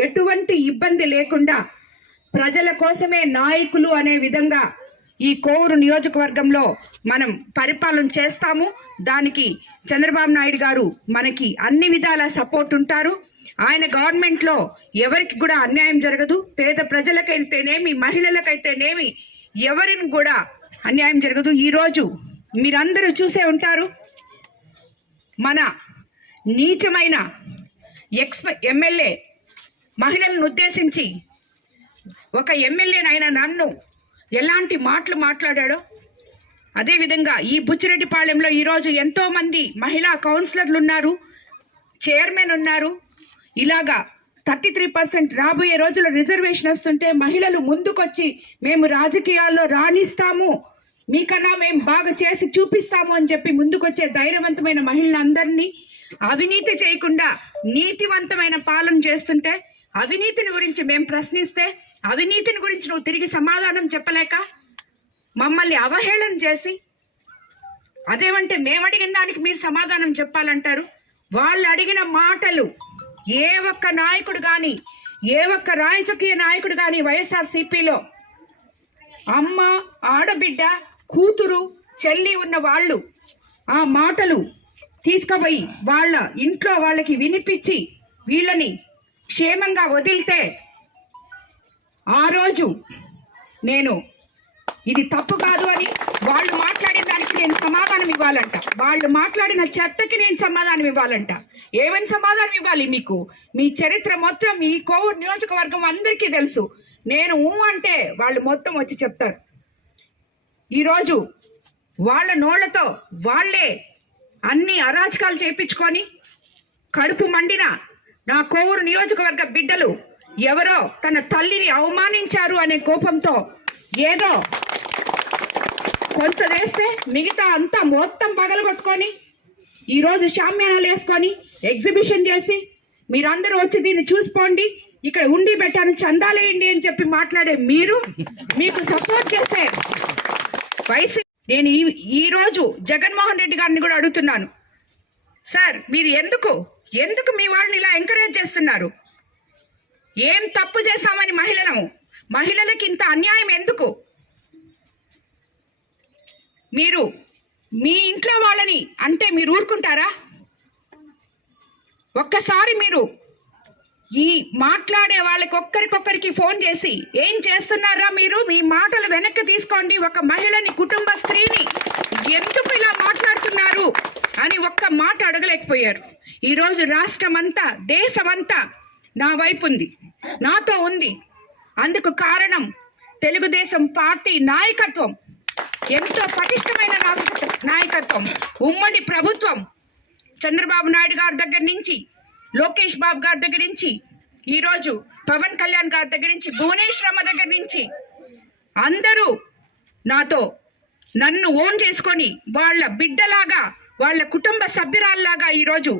ఎటువంటి ఇబ్బంది లేకుండా ప్రజల కోసమే నాయకులు అనే విధంగా ఈ కోవూరు నియోజకవర్గంలో మనం పరిపాలన చేస్తాము. దానికి చంద్రబాబు నాయుడు గారు మనకి అన్ని విధాల సపోర్ట్ ఉంటారు. ఆయన గవర్నమెంట్లో ఎవరికి కూడా అన్యాయం జరగదు. పేద ప్రజలకైతేనేమి మహిళలకైతేనేమి ఎవరిని కూడా అన్యాయం జరగదు. ఈరోజు మీరందరూ చూసే ఉంటారు. మన నీచమైన ఎక్స్ ఎమ్మెల్యే మహిళలను ఉద్దేశించి ఒక ఎమ్మెల్యేనైన నన్ను ఎలాంటి మాటలు మాట్లాడాడో అదేవిధంగా ఈ బుచ్చిరెడ్డిపాళెంలో ఈరోజు ఎంతోమంది మహిళా కౌన్సిలర్లు ఉన్నారు చైర్మన్ ఉన్నారు. ఇలాగా థర్టీ త్రీ పర్సెంట్ రాబోయే రోజుల్లో రిజర్వేషన్ వస్తుంటే మహిళలు ముందుకొచ్చి మేము రాజకీయాల్లో రాణిస్తాము మీకన్నా మేము బాగా చేసి చూపిస్తాము అని చెప్పి ముందుకొచ్చే ధైర్యవంతమైన మహిళలందరినీ అవినీతి చేయకుండా నీతివంతమైన పాలన చేస్తుంటే అవినీతిని గురించి మేము ప్రశ్నిస్తే అవినీతిని గురించి నువ్వు తిరిగి సమాధానం చెప్పలేక మమ్మల్ని అవహేళన చేసి అదేమంటే మేము అడిగిన దానికి మీరు సమాధానం చెప్పాలంటారు? వాళ్ళు అడిగిన మాటలు ఏ ఒక్క నాయకుడు కానీ ఏ ఒక్క రాజకీయ నాయకుడు కానీ వైఎస్ఆర్ సిపిలో అమ్మ ఆడబిడ్డ కూతురు చెల్లి ఉన్న వాళ్ళు ఆ మాటలు తీసుకుపోయి వాళ్ళ ఇంట్లో వాళ్ళకి వినిపించి వీళ్ళని క్షేమంగా వదిలితే ఆ రోజు నేను ఇది తప్పు కాదు అని వాళ్ళు మాట్లాడిన దానికి నేను సమాధానం ఇవ్వాలంట. వాళ్ళు మాట్లాడిన చెత్తకి నేను సమాధానం ఇవ్వాలంట. ఏమని సమాధానం ఇవ్వాలి మీకు? మీ చరిత్ర మొత్తం మీ కోవూరు నియోజకవర్గం అందరికీ తెలుసు. నేను ఊ అంటే వాళ్ళు మొత్తం వచ్చి చెప్తారు. ఈరోజు వాళ్ళ నోళ్ళతో వాళ్ళే అన్ని అరాచకాలు చేపించుకొని కడుపు మండిన నా కోవూరు నియోజకవర్గ బిడ్డలు ఎవరో తన తల్లిని అవమానించారు అనే కోపంతో ఏదో కొంత వేస్తే మిగతా అంతా మొత్తం పగలగొట్టుకొని ఈరోజు షామ్యానాలు వేసుకొని ఎగ్జిబిషన్ చేసి మీరందరూ వచ్చి దీన్ని చూసుకోండి ఇక్కడ ఉండి పెట్టాను చందాలేయండి అని చెప్పి మాట్లాడే మీరు మీకు సపోర్ట్ చేసే వైసీ నేను ఈ ఈరోజు జగన్మోహన్ రెడ్డి గారిని కూడా అడుగుతున్నాను. సార్ మీరు ఎందుకు ఎందుకు మీ వాళ్ళని ఇలా ఎంకరేజ్ చేస్తున్నారు? ఏం తప్పు చేశామని మహిళలము? మహిళలకి ఇంత అన్యాయం ఎందుకు? మీరు మీ ఇంట్లో వాళ్ళని అంటే మీరు ఊరుకుంటారా? ఒక్కసారి మీరు ఈ మాట్లాడే వాళ్ళకి ఒక్కరికొక్కరికి ఫోన్ చేసి ఏం చేస్తున్నారా మీరు? మీ మాటలు వెనక్కి తీసుకోండి. ఒక మహిళని కుటుంబ స్త్రీని ఎందుకు ఇలా మాట్లాడుతున్నారు? అని ఒక్క మాట అడగలేకపోయారు. ఈరోజు రాష్ట్రం అంతా దేశమంతా నా వైపు ఉంది నాతో ఉంది. అందుకు కారణం తెలుగుదేశం పార్టీ నాయకత్వం. ఎంతో పటిష్టమైన నాయకత్వం ఉమ్మడి ప్రభుత్వం. చంద్రబాబు నాయుడు గారి దగ్గర నుంచి లోకేష్ బాబు గారి దగ్గర నుంచి ఈరోజు పవన్ కళ్యాణ్ గారి దగ్గర నుంచి భువనేశ్వరమ్మ దగ్గర నుంచి అందరూ నాతో నన్ను ఓన్ చేసుకొని వాళ్ళ బిడ్డలాగా వాళ్ళ కుటుంబ సభ్యురాల్లాగా ఈరోజు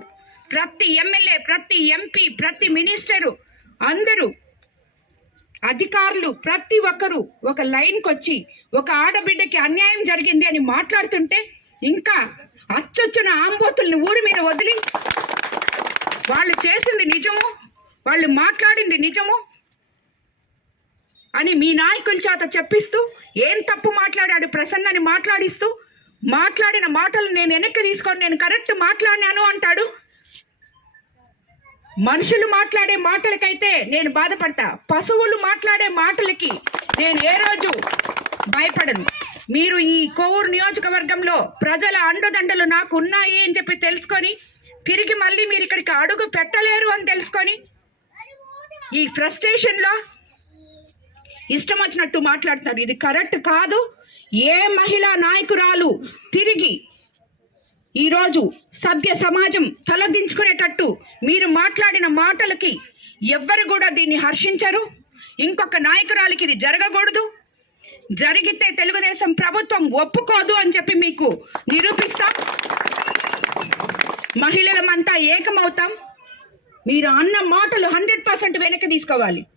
ప్రతి ఎమ్మెల్యే ప్రతి ఎంపీ ప్రతి మినిస్టరు అందరూ అధికారులు ప్రతి ఒక్కరూ ఒక లైన్కి వచ్చి ఒక ఆడబిడ్డకి అన్యాయం జరిగింది అని మాట్లాడుతుంటే ఇంకా అచ్చొచ్చిన ఆంబోతుల్ని ఊరి మీద వదిలి వాళ్ళు చేసింది నిజము వాళ్ళు మాట్లాడింది నిజము అని మీ నాయకుల చేత చెప్పిస్తూ ఏం తప్పు మాట్లాడాడు ప్రసన్నని మాట్లాడిస్తూ మాట్లాడిన మాటలు నేను వెనక్కి తీసుకొని నేను కరెక్ట్ మాట్లాడినాను అంటాడు. మనుషులు మాట్లాడే మాటలకైతే నేను బాధపడతా. పశువులు మాట్లాడే మాటలకి నేను ఏ రోజు భయపడను. మీరు ఈ కోవూరు నియోజకవర్గంలో ప్రజల అండదండలు నాకు ఉన్నాయి అని చెప్పి తెలుసుకొని తిరిగి మళ్ళీ మీరు ఇక్కడికి అడుగు పెట్టలేరు అని తెలుసుకొని ఈ ఫ్రస్ట్రేషన్లో ఇష్టం వచ్చినట్టు మాట్లాడుతున్నారు. ఇది కరెక్ట్ కాదు. ఏ మహిళా నాయకురాలు తిరిగి ఈరోజు సభ్య సమాజం తలదించుకునేటట్టు మీరు మాట్లాడిన మాటలకి ఎవ్వరు కూడా దీన్ని హర్షించరు. ఇంకొక నాయకురాలికి ఇది జరగకూడదు. జరిగితే తెలుగుదేశం ప్రభుత్వం ఒప్పుకోదు అని చెప్పి మీకు నిరూపిస్తాం. మహిళలమంతా ఏకమవుతాం. మీరు అన్న మాటలు హండ్రెడ్ పర్సెంట్ వెనక్కి తీసుకోవాలి.